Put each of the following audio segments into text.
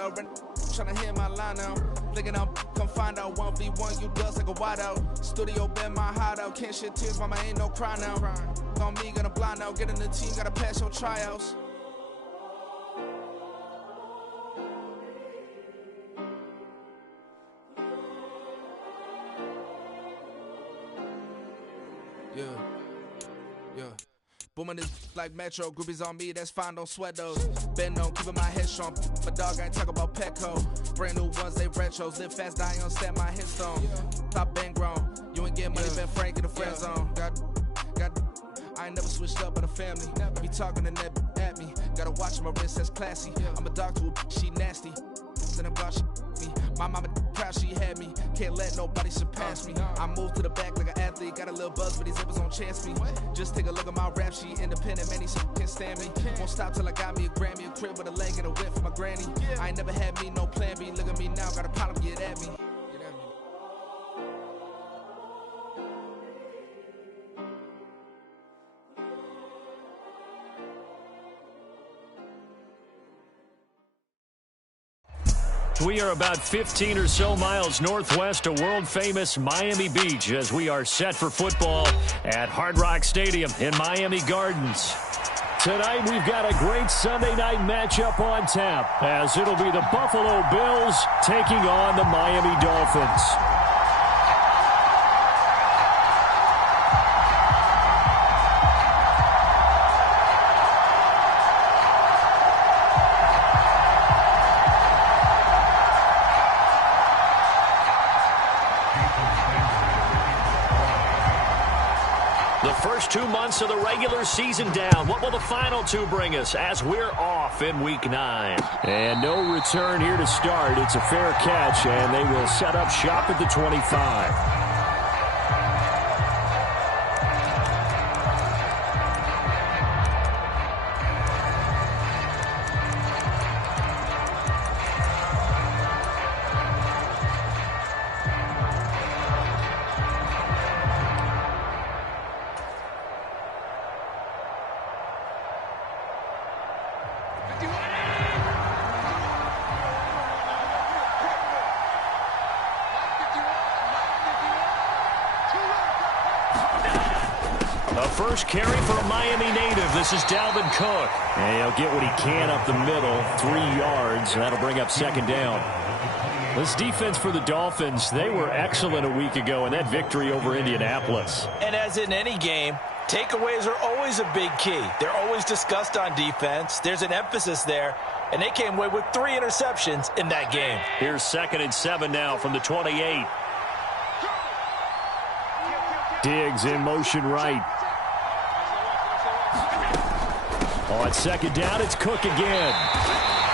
out, tryna hit my line now. Thinking I'm come find out 1v1, you dust like a wideout. Studio been my hideout, can't shed tears, mama ain't no cry now. On me, gonna blind out, get in the team, gotta pass your tryouts. Yeah. Booming this like Metro, groupies on me, that's fine, don't sweat those. Been on, keeping my head strong, but dog, I ain't talk about Petco. Brand new ones, they retros, live fast, die on, stab my headstone. Stop been grown, you ain't getting money, been Frank in the friend zone. I ain't never switched up on the family. Be talking to that at me. Gotta watch my wrist, that's classy. I'm a dog to a she nasty. Then I'm gone, she me. My mama proud she had me. Can't let nobody surpass me. I moved to the back like an athlete. Got a little buzz, but these zippers don't chance me. Just take a look at my rap sheet. Independent, man, these can't stand me. Won't stop till I got me a Grammy, a crib with a leg and a whip for my granny. I ain't never had me no plan B. Look at me now, got a problem, get at me. We are about 15 or so miles northwest of world-famous Miami Beach as we are set for football at Hard Rock Stadium in Miami Gardens. Tonight, we've got a great Sunday night matchup on tap as it'll be the Buffalo Bills taking on the Miami Dolphins. First 2 months of the regular season down. What will the final two bring us as we're off in Week 9? And no return here to start. It's a fair catch, and they will set up shop at the 25. First carry for a Miami native. This is Dalvin Cook. And he'll get what he can up the middle. 3 yards. That'll bring up second down. This defense for the Dolphins, they were excellent a week ago in that victory over Indianapolis. And as in any game, takeaways are always a big key. They're always discussed on defense. There's an emphasis there. And they came away with 3 interceptions in that game. Here's 2nd and 7 now from the 28. Diggs in motion right. On second down, it's Cook again.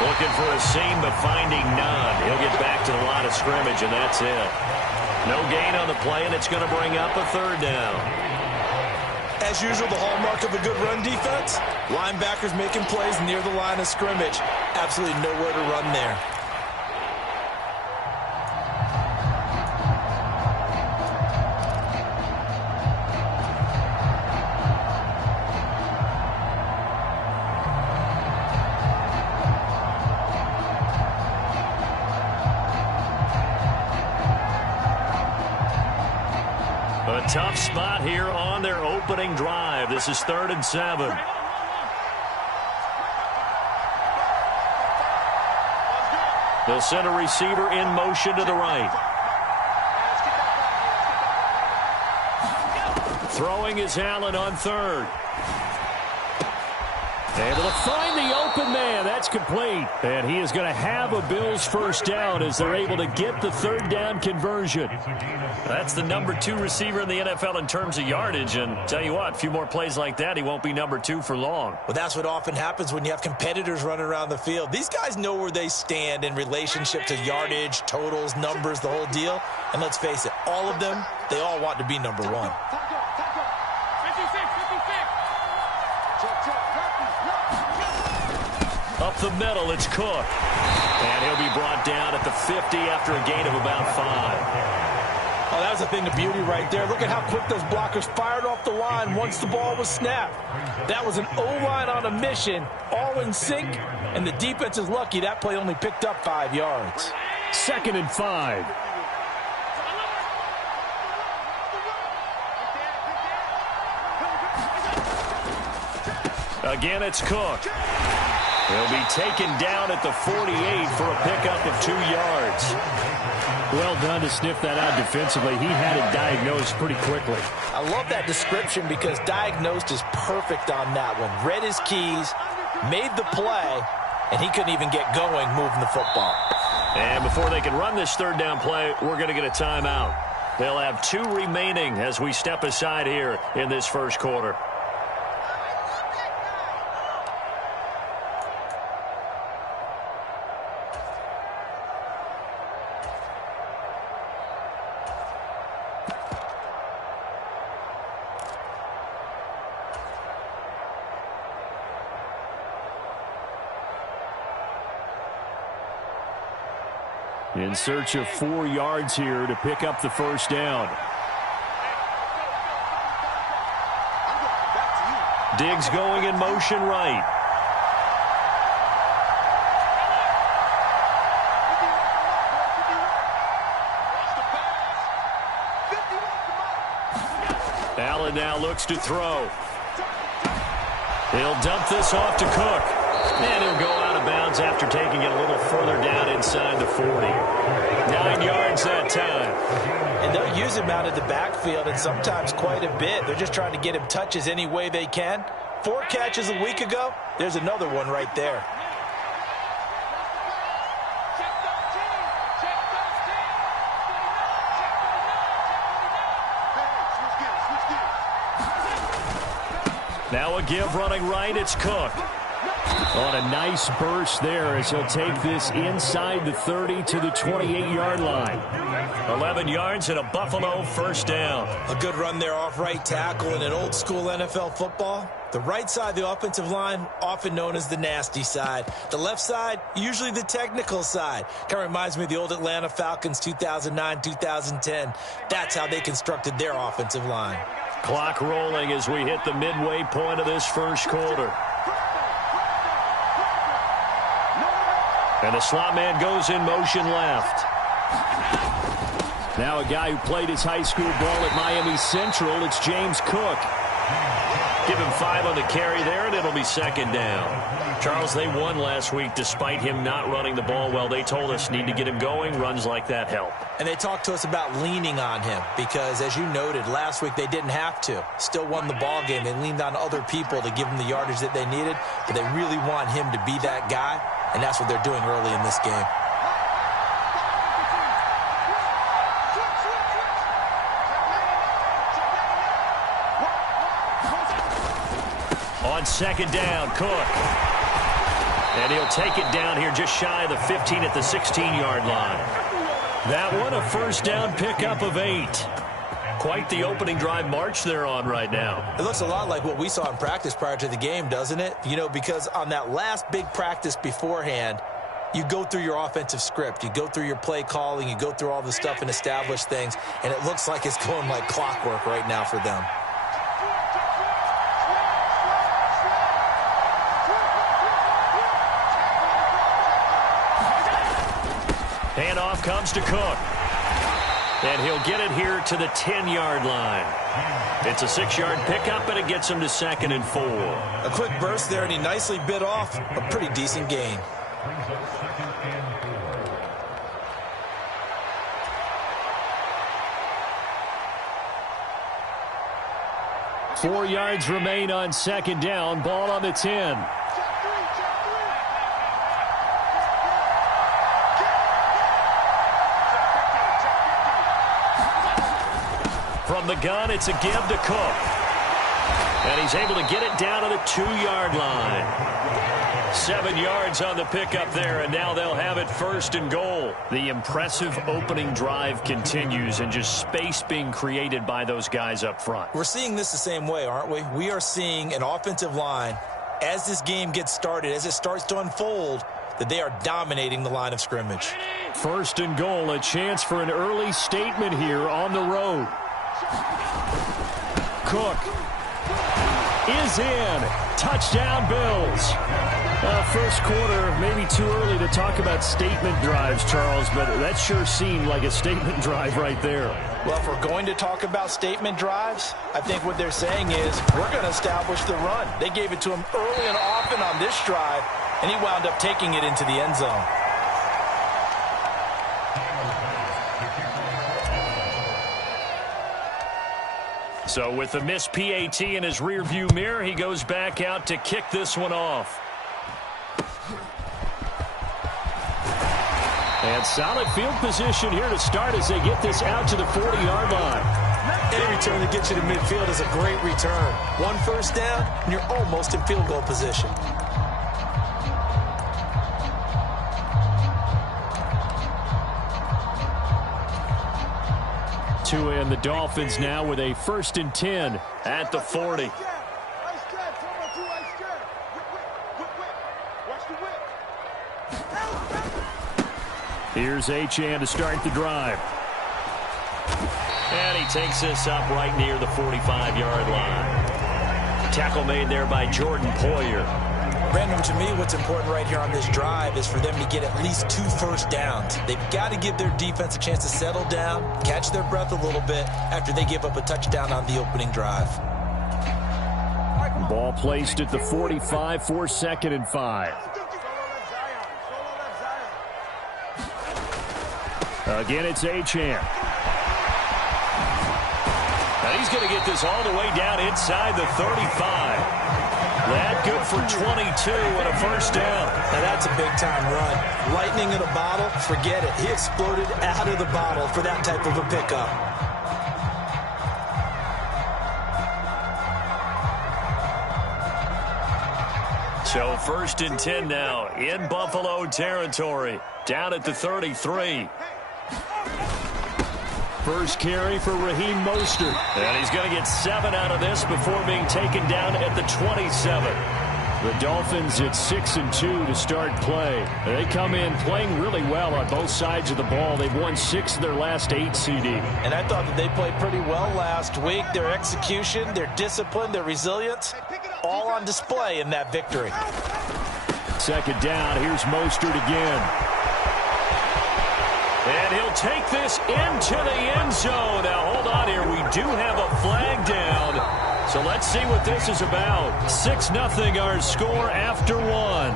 Looking for a seam, but finding none. He'll get back to the line of scrimmage, and that's it. No gain on the play, and it's going to bring up a 3rd down. As usual, the hallmark of a good run defense, linebackers making plays near the line of scrimmage. Absolutely nowhere to run there. Tough spot here on their opening drive. This is 3rd and 7. They'll send a receiver in motion to the right. Throwing is Allen on 3rd. Able to find the open man. That's complete. And he is going to have a Bills first down as they're able to get the 3rd down conversion. That's the number 2 receiver in the NFL in terms of yardage. And tell you what, a few more plays like that, he won't be number 2 for long. Well, that's what often happens when you have competitors running around the field. These guys know where they stand in relationship to yardage, totals, numbers, the whole deal. And let's face it, all of them, they all want to be number 1. Up the middle, it's Cook. And he'll be brought down at the 50 after a gain of about 5. Oh, that was a thing of beauty right there. Look at how quick those blockers fired off the line once the ball was snapped. That was an O-line on a mission, all in sync, and the defense is lucky that play only picked up 5 yards. 2nd and 5. Again, it's Cook. He'll be taken down at the 48 for a pickup of 2 yards. Well done to sniff that out defensively. He had it diagnosed pretty quickly. I love that description because diagnosed is perfect on that one. Read his keys, made the play, and he couldn't even get going moving the football. And before they can run this 3rd down play, we're going to get a timeout. They'll have 2 remaining as we step aside here in this 1st quarter. In search of 4 yards here to pick up the 1st down. Diggs going in motion right. Allen now looks to throw. He'll dump this off to Cook. And he'll go out of bounds after taking it a little further down inside the 40. 9 yards that time. And they'll use him out of the backfield, and sometimes quite a bit. They're just trying to get him touches any way they can. 4 catches a week ago. There's another one right there. Now a give running right. It's Cook. On a nice burst there as he'll take this inside the 30 to the 28-yard line. 11 yards and a Buffalo 1st down. A good run there off right tackle in an old-school NFL football. The right side of the offensive line, often known as the nasty side. The left side, usually the technical side. Kind of reminds me of the old Atlanta Falcons 2009-2010. That's how they constructed their offensive line. Clock rolling as we hit the midway point of this 1st quarter. And the slot man goes in motion left. Now a guy who played his high school ball at Miami Central, it's James Cook. Give him 5 on the carry there, and it'll be 2nd down. Charles, they won last week despite him not running the ball well. They told us need to get him going. Runs like that help. And they talked to us about leaning on him because, as you noted, last week they didn't have to. Still won the ball game. They leaned on other people to give them the yardage that they needed, but they really want him to be that guy, and that's what they're doing early in this game. On 2nd down, Cook. And he'll take it down here just shy of the 15 at the 16-yard line. That one a 1st down pickup of 8. Quite the opening drive march they're on right now. It looks a lot like what we saw in practice prior to the game, doesn't it? You know, because on that last big practice beforehand, you go through your offensive script. You go through your play calling. You go through all the stuff and establish things. And it looks like it's going like clockwork right now for them. Handoff comes to Cook. And he'll get it here to the 10-yard line. It's a 6-yard pickup, and it gets him to 2nd and 4. A quick burst there, and he nicely bit off a pretty decent gain. Four yards remain on 2nd down. Ball on the 10. From the gun, it's a give to Cook. And he's able to get it down to the 2-yard line. 7 yards on the pickup there, and now they'll have it 1st and goal. The impressive opening drive continues, and just space being created by those guys up front. We're seeing this the same way, aren't we? We are seeing an offensive line, as this game gets started, as it starts to unfold, that they are dominating the line of scrimmage. First and goal, a chance for an early statement here on the road. Cook is in. Touchdown, Bills. First quarter, maybe too early to talk about statement drives, Charles, but that sure seemed like a statement drive right there. Well, if we're going to talk about statement drives, I think what they're saying is we're going to establish the run. They gave it to him early and often on this drive, and he wound up taking it into the end zone. So with the missed PAT in his rearview mirror, he goes back out to kick this one off. And solid field position here to start as they get this out to the 40-yard line. Any return that gets you to midfield is a great return. One first down, and you're almost in field goal position. Tua and the Dolphins now with a 1st and 10 at the 40. Here's Achane to start the drive. And he takes this up right near the 45-yard line. Tackle made there by Jordan Poyer. Brandon, to me, what's important right here on this drive is for them to get at least 2 first downs. They've got to give their defense a chance to settle down, catch their breath a little bit after they give up a touchdown on the opening drive. Ball placed at the 45 for 2nd and 5. Again, it's Achane. Now he's going to get this all the way down inside the 35. That good for 22 and a first down. Now that's a big-time run. Lightning in a bottle, forget it. He exploded out of the bottle for that type of a pickup. So 1st and 10 now in Buffalo territory. Down at the 33. First carry for Raheem Mostert. And he's going to get 7 out of this before being taken down at the 27. The Dolphins at 6 and 2 to start play. They come in playing really well on both sides of the ball. They've won 6 of their last 8 CD. And I thought that they played pretty well last week. Their execution, their discipline, their resilience, all on display in that victory. 2nd down. Here's Mostert again. And he'll take this into the end zone. Now, hold on here. We do have a flag down. So let's see what this is about. 6-0 our score after 1.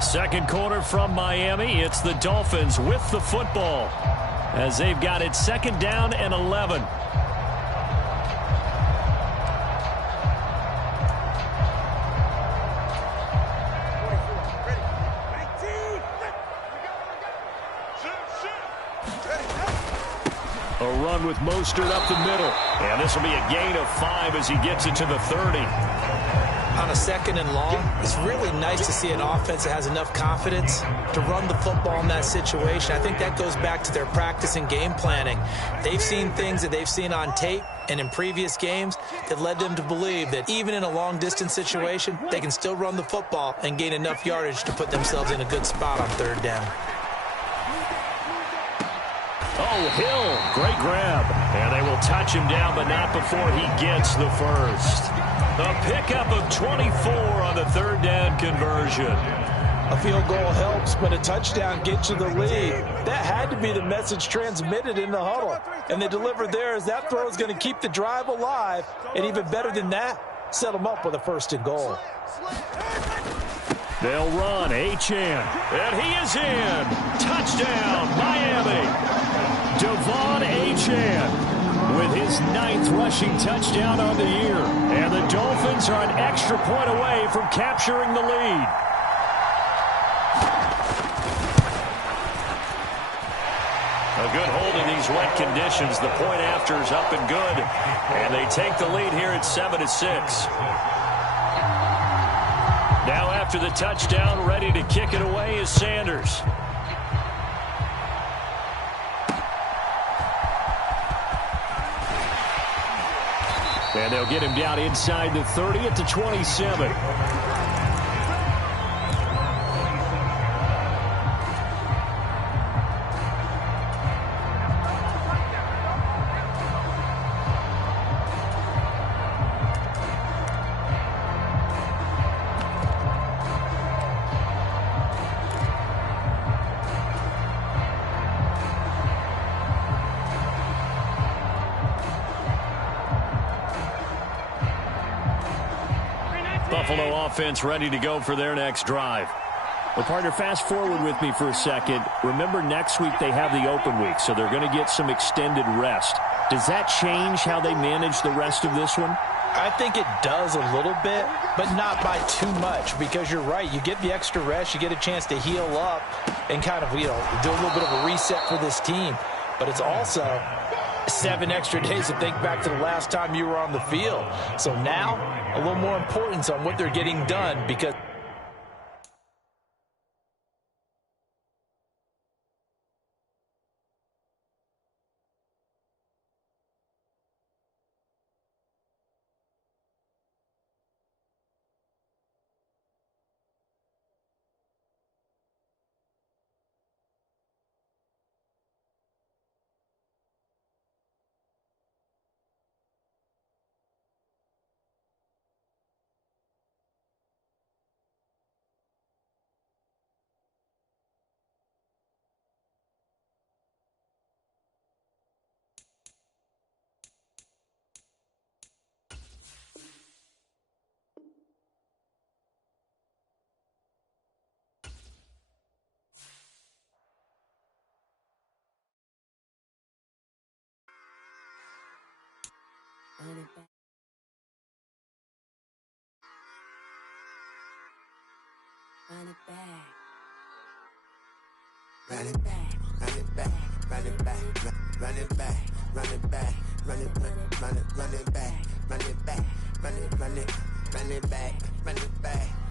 Second quarter from Miami. It's the Dolphins with the football as they've got it 2nd down and 11. A run with Mostert up the middle. And this will be a gain of 5 as he gets it to the 30. On a 2nd and long, it's really nice to see an offense that has enough confidence to run the football in that situation. I think that goes back to their practice and game planning. They've seen things that they've seen on tape and in previous games that led them to believe that even in a long-distance situation, they can still run the football and gain enough yardage to put themselves in a good spot on 3rd down. Oh, Hill, great grab. And they will touch him down, but not before he gets the first. A pickup of 24 on the 3rd down conversion. A field goal helps, but a touchdown gets you the lead. That had to be the message transmitted in the huddle. And they delivered there as that throw is going to keep the drive alive. And even better than that, set them up with a 1st and goal. They'll run, Achane, and he is in. Touchdown, Miami. Devon Achane with his 9th rushing touchdown on the year. And the Dolphins are an extra point away from capturing the lead. A good hold in these wet conditions. The point after is up and good. And they take the lead here at 7-6. Now after the touchdown, ready to kick it away is Sanders. And they'll get him down inside the 30 at the 27. Buffalo offense ready to go for their next drive. Well, partner, fast forward with me for a second. Remember, next week they have the open week, so they're going to get some extended rest. Does that change how they manage the rest of this one? I think it does a little bit, but not by too much, because you're right. You get the extra rest, you get a chance to heal up and kind of, do a little bit of a reset for this team. But it's also 7 extra days to think back to the last time you were on the field. So now, a little more importance on what they're getting done, because Run it back. Run it back. Run it back, run it back, run it back, run it back, run it back, run it back, run it back, run it back, run it back, run it back.